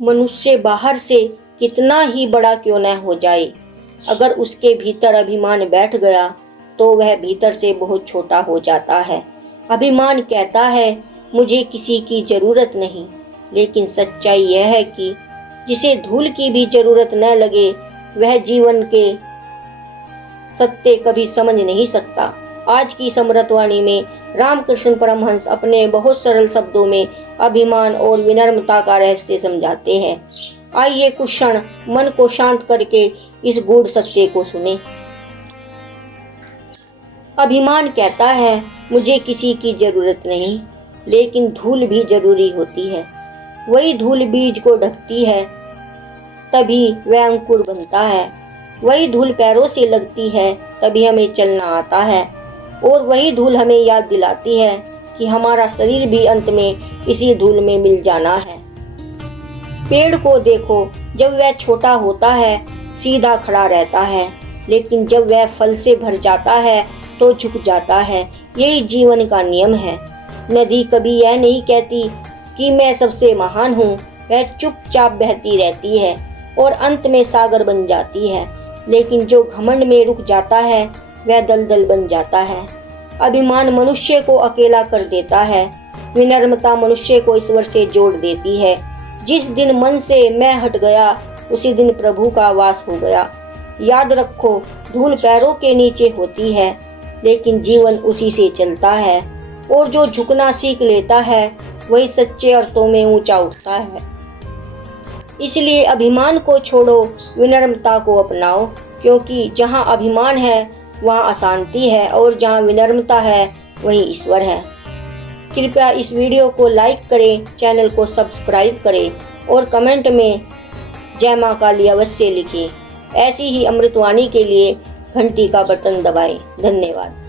मनुष्य बाहर से कितना ही बड़ा क्यों न हो जाए, अगर उसके भीतर अभिमान बैठ गया तो वह भीतर से बहुत छोटा हो जाता है। अभिमान कहता है मुझे किसी की जरूरत नहीं, लेकिन सच्चाई यह है कि जिसे धूल की भी जरूरत न लगे वह जीवन के सत्य कभी समझ नहीं सकता। आज की समृतवाणी में रामकृष्ण परमहंस अपने बहुत सरल शब्दों में अभिमान और विनम्रता का रहस्य समझाते हैं। आइए कुछ क्षण मन को शांत करके इस गूढ़ सत्य को सुने। अभिमान कहता है मुझे किसी की जरूरत नहीं, लेकिन धूल भी जरूरी होती है। वही धूल बीज को ढकती है, तभी वह अंकुर बनता है। वही धूल पैरों से लगती है, तभी हमें चलना आता है। और वही धूल हमें याद दिलाती है कि हमारा शरीर भी अंत में इसी धूल में मिल जाना है। पेड़ को देखो, जब वह छोटा होता है सीधा खड़ा रहता है, लेकिन जब वह फल से भर जाता है तो झुक जाता है। यही जीवन का नियम है। नदी कभी यह नहीं कहती कि मैं सबसे महान हूँ, वह चुपचाप बहती रहती है और अंत में सागर बन जाती है। लेकिन जो घमंड में रुक जाता है वह दलदल बन जाता है। अभिमान मनुष्य को अकेला कर देता है, विनम्रता मनुष्य को ईश्वर से जोड़ देती है। जिस दिन मन से मैं हट गया उसी दिन प्रभु का वास हो गया। याद रखो, धूल पैरों के नीचे होती है, लेकिन जीवन उसी से चलता है। और जो झुकना सीख लेता है वही सच्चे अर्थों में ऊंचा उठता है। इसलिए अभिमान को छोड़ो, विनम्रता को अपनाओ, क्योंकि जहाँ अभिमान है वहाँ अशांति है और जहाँ विनम्रता है वहीं ईश्वर है। कृपया इस वीडियो को लाइक करें, चैनल को सब्सक्राइब करें और कमेंट में जय माँ काली अवश्य लिखें। ऐसी ही अमृतवाणी के लिए घंटी का बटन दबाएं। धन्यवाद।